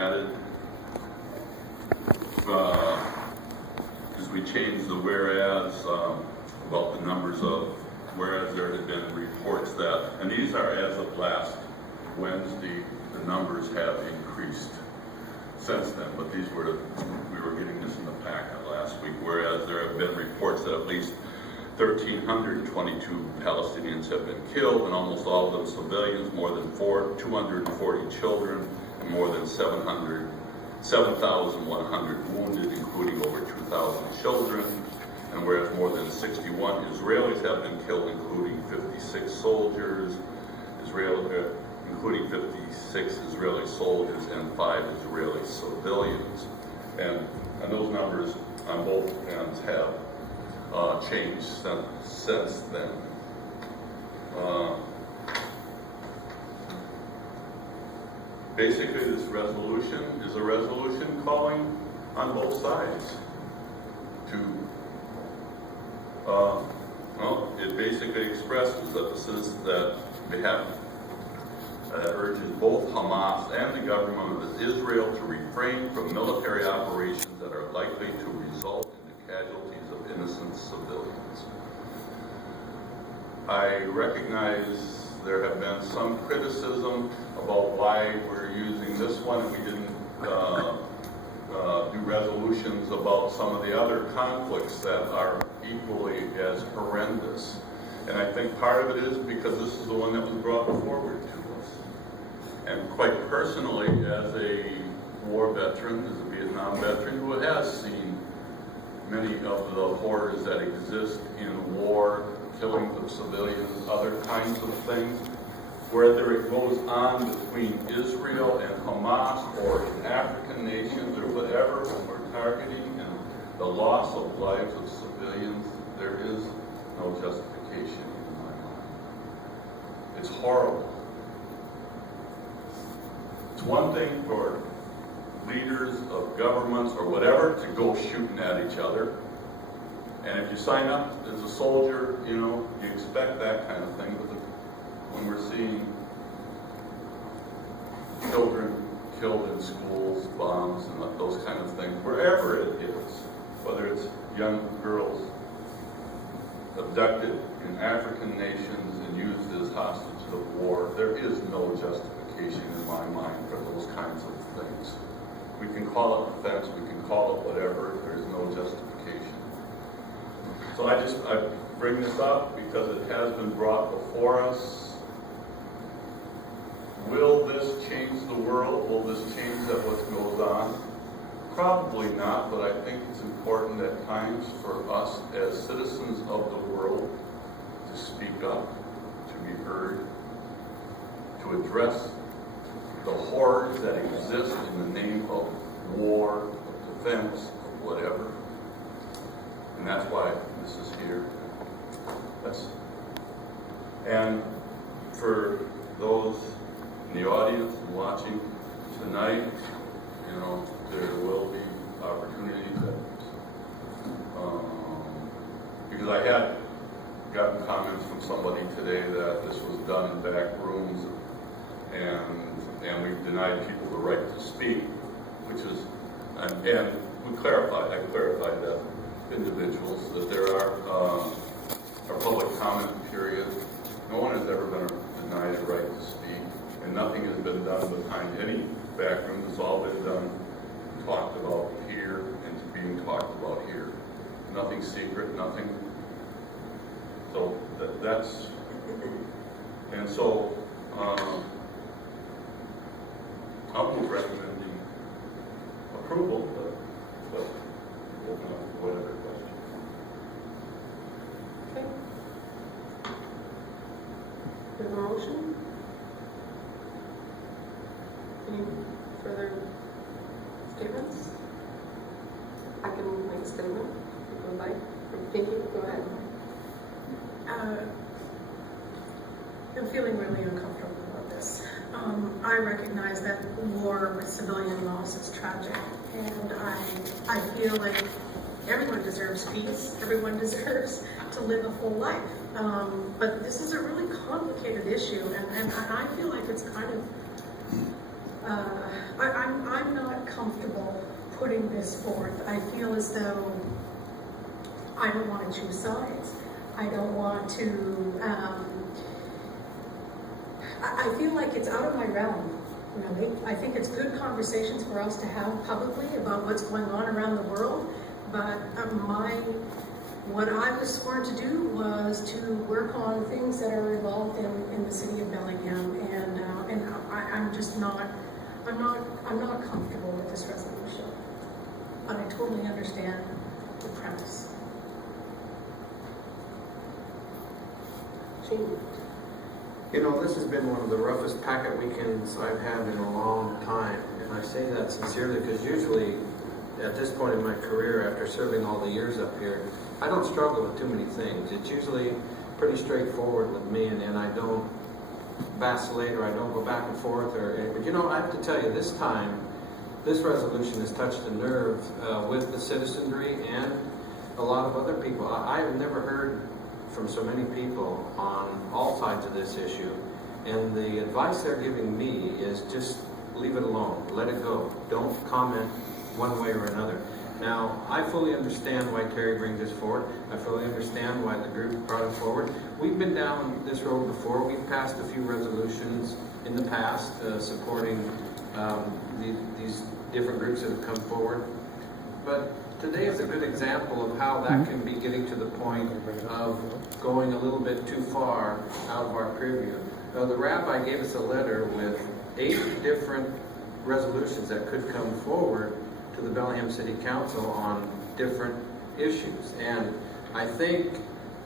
added, because we changed the whereas about the numbers of whereas there had been reports that, and these are as of last Wednesday, the numbers have increased since then, but we were getting this in the packet last week, whereas there have been reports that at least 1,322 Palestinians have been killed, and almost all of them civilians, more than 240 children, and more than 7,100 wounded, including over 2,000 children. And whereas more than 61 Israelis have been killed, including 56 soldiers, including 56 Israeli soldiers and 5 Israeli civilians. And those numbers on both ends have changed since then. Basically, this resolution is a resolution calling on both sides to, it basically expresses that urges both Hamas and the government of Israel to refrain from military operations that are likely to result in the casualties of innocent civilians. I recognize there have been some criticism about why we're using this one and we didn't do resolutions about some of the other conflicts that are equally as horrendous. And I think part of it is because this is the one that was brought forward to us. And quite personally, as a war veteran, as a Vietnam veteran who has seen many of the horrors that exist in war, killing of civilians, other kinds of things, whether it goes on between Israel and Hamas or in African nations or whatever, when we're targeting and the loss of lives of civilians, there is no justification in my mind. It's horrible. It's one thing for leaders of governments or whatever to go shooting at each other. And if you sign up as a soldier, you expect that kind of thing. But when we're seeing children killed in schools, bombs, and those kind of things, wherever it is, whether it's young girls abducted in African nations and used as hostages of war, there is no justification in my mind for those kinds of things. We can call it defense, we can call it whatever, there's no justification. So I bring this up because it has been brought before us. Will this change the world? Will this change what goes on? Probably not, but I think it's important at times for us as citizens of the world to speak up, to be heard, to address the horrors that exist in the name of war, of defense, of whatever. And that's why this is here. And for those in the audience and watching tonight, there will be opportunities because I had gotten comments from somebody today that this was done in back rooms and we've denied people the right to speak, which is, and I clarified that individuals that there are a public comment period. No one has ever been denied the right to speak, and nothing has been done behind any back room. It's all been done, talked about here, and it's being talked about here. Nothing secret, nothing. So that's, and so I'll be recommending approval, but whatever question. Okay. We have a motion? Any further statements? I can make a statement if you would like. Vicki, go ahead. I'm feeling really uncomfortable about this. I recognize that war with civilian loss is tragic, and I feel like everyone deserves peace. Everyone deserves to live a full life. But this is a really complicated issue, and I feel like it's kind of I'm not comfortable putting this forth. I feel as though I don't want to choose sides. I don't want to, I feel like it's out of my realm, really. I think it's good conversations for us to have publicly about what's going on around the world, but what I was sworn to do was to work on things that are involved in the city of Bellingham, and I'm just not, I'm not comfortable with this resolution, but I totally understand the premise. Jean? You know, this has been one of the roughest packet weekends I've had in a long time, and I say that sincerely because usually at this point in my career, after serving all the years up here, I don't struggle with too many things. It's usually pretty straightforward with me, and I don't vacillate or I don't go back and forth. But you know, I have to tell you, this time, this resolution has touched a nerve with the citizenry and a lot of other people. I have never heard from so many people on all sides of this issue, and the advice they're giving me is just leave it alone, let it go, don't comment one way or another. Now, I fully understand why Terry brings this forward. I fully understand why the group brought it forward. We've been down this road before. We've passed a few resolutions in the past supporting these different groups that have come forward. But today is a good example of how that can be getting to the point of going a little bit too far out of our purview. Now, the rabbi gave us a letter with 8 different resolutions that could come forward to the Bellingham City Council on different issues. And I think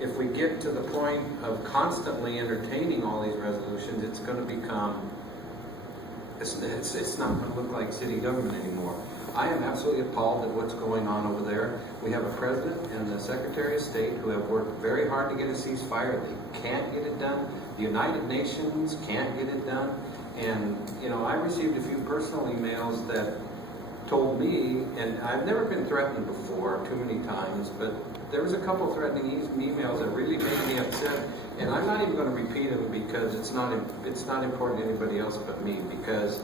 if we get to the point of constantly entertaining all these resolutions, it's going to become, it's not going to look like city government anymore. I am absolutely appalled at what's going on over there. We have a president and the Secretary of State who have worked very hard to get a ceasefire. They can't get it done. The United Nations can't get it done. And, you know, I received a few personal emails that told me, and I've never been threatened before too many times, but there was a couple threatening emails that really made me upset. And I'm not even going to repeat them because it's not important to anybody else but me. Because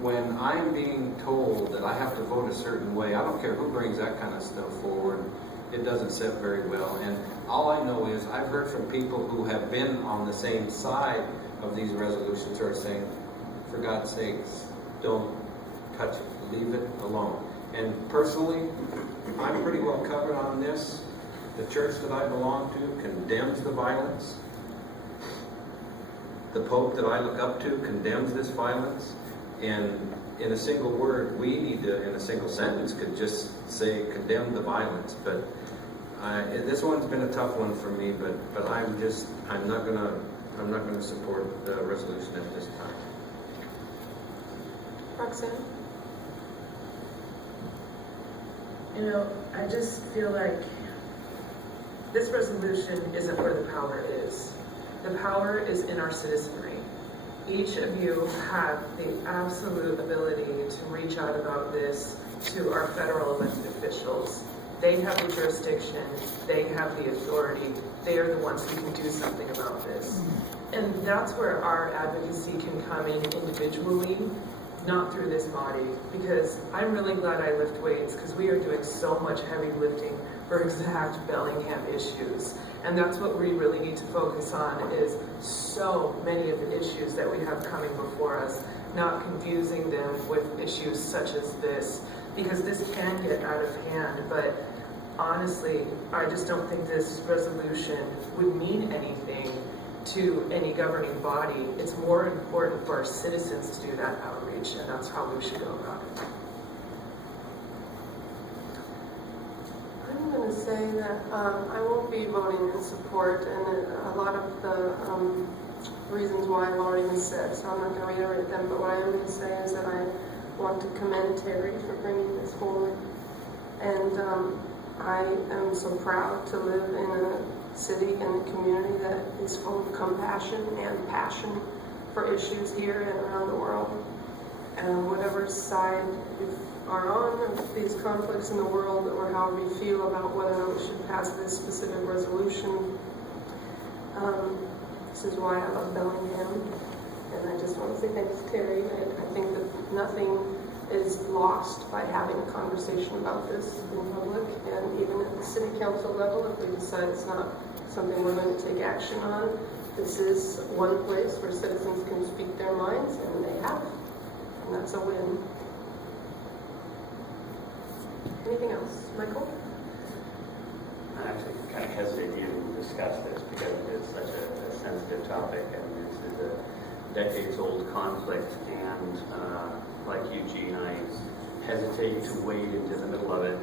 when I'm being told that I have to vote a certain way, I don't care who brings that kind of stuff forward, it doesn't sit very well. And all I know is I've heard from people who have been on the same side of these resolutions who are saying, for God's sakes, don't touch it, leave it alone. And personally, I'm pretty well covered on this. The church that I belong to condemns the violence. The Pope that I look up to condemns this violence. And in a single word, we need to, in a single sentence, could just say condemn the violence. But this one's been a tough one for me. But I'm not gonna support the resolution at this time. Roxanne? You know, I just feel like this resolution isn't where the power is. The power is in our citizenry. Each of you have the absolute ability to reach out about this to our federal elected officials. They have the jurisdiction, they have the authority, they are the ones who can do something about this. And that's where our advocacy can come in individually, not through this body, because I'm really glad I lift weights, because we are doing so much heavy lifting for exact Bellingham issues. And that's what we really need to focus on, is so many of the issues that we have coming before us, not confusing them with issues such as this, because this can get out of hand. But honestly, I just don't think this resolution would mean anything to any governing body. It's more important for our citizens to do that outreach, and that's how we should go about it. I'm going to say that I won't be voting in support, and a lot of the reasons why I've already said, so I'm not going to reiterate them, but what I am going to say is that I want to commend Terry for bringing this forward. And I am so proud to live in a city and a community that is full of compassion and passion for issues here and around the world. And whatever side you are on of these conflicts in the world, or however you feel about whether or not we should pass this specific resolution, this is why I love Bellingham, and And I just want to say thanks, Terry. I think that nothing is lost by having a conversation about this in public, and even at the city council level, if we decide it's not something we're going to take action on, this is one place where citizens can speak their minds, and they have, and that's a win. Anything else, Michael? I actually kind of hesitate to even discuss this because it's such a sensitive topic, and this is a decades-old conflict, and like Eugene, I hesitate to wade into the middle of it.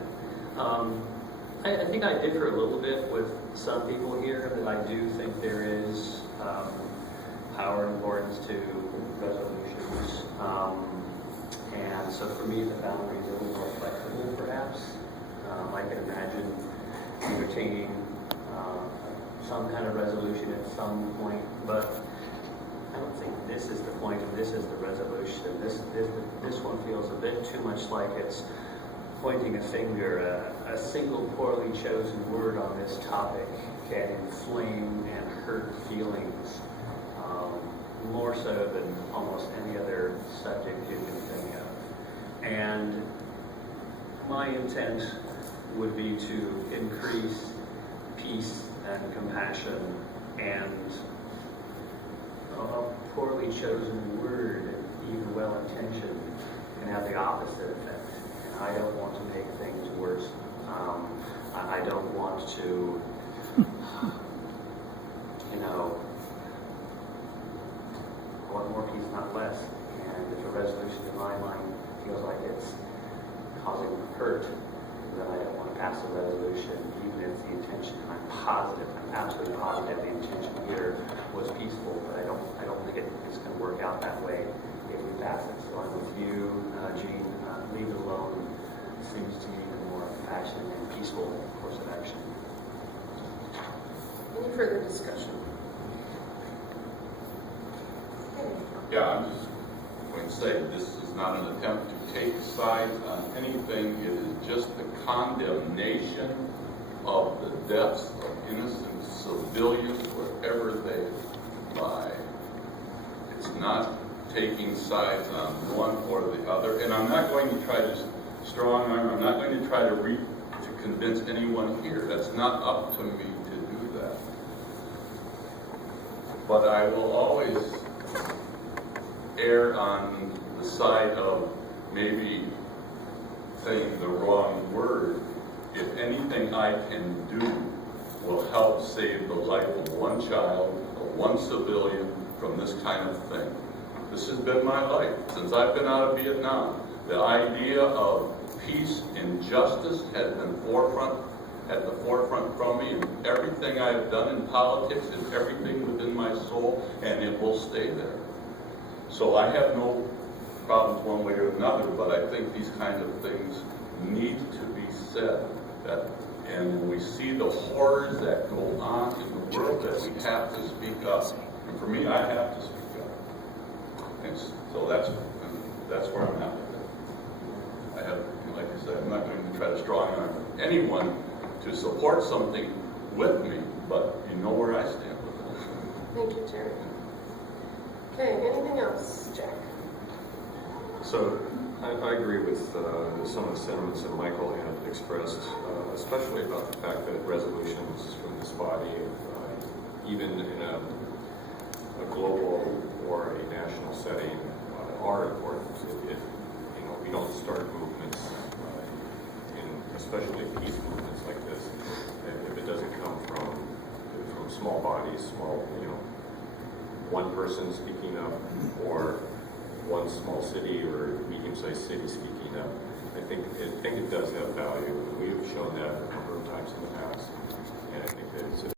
I think I differ a little bit with some people here, that I do think there is power and importance to resolutions. And so for me, the boundary is a little more flexible, perhaps. I can imagine entertaining some kind of resolution at some point, but I don't think this is the point, and this is the resolution. This one feels a bit too much like it's pointing a finger. A single poorly chosen word on this topic can inflame and hurt feelings more so than almost any other subject you can think of. And my intent would be to increase peace and compassion, and a poorly chosen word, even well-intentioned, can have the opposite effect. And I don't want to make things worse. I don't want to, I want more peace, not less. And if a resolution in my mind feels like it's causing hurt, then I don't want to pass a resolution, even if the intention, I'm absolutely positive the intention here was peaceful, but I don't think it's going to work out that way if we pass it. So I'm with you, Gene. Leave it alone. Seems to me the more compassionate and peaceful course of action. Any further discussion? Okay. Yeah, I'm just going to say, this is not an attempt to take sides on anything. It is just the condemnation of the deaths of innocent civilians wherever they lie. It's not taking sides on one or the other. And I'm not going to try to strong arm, I'm not going to try to convince anyone here. That's not up to me to do that. But I will always err on the side of maybe saying the wrong word if anything I can do will help save the life of one child or one civilian from this kind of thing. This has been my life since I've been out of Vietnam. The idea of peace and justice has been at the forefront from me in everything I've done in politics and everything within my soul, and it will stay there. So I have no problems one way or another, but I think these kind of things need to be said. And when we see the horrors that go on in the world, that we have to speak up. And for me, I have to speak up. And so that's where I'm at with it. I have, like I said, I'm not going to try to strong arm anyone to support something with me, but you know where I stand with it. Thank you, Terry. Okay, anything else, Jack? So I agree with some of the sentiments that Michael had expressed, especially about the fact that resolutions from this body, even in a global or a national setting, are important. We don't start movements, especially peace movements like this, if it doesn't come from small bodies, one person speaking up, or one small city or medium-sized city speaking up. I think it does have value. We have shown that a number of times in the past, and I think that it's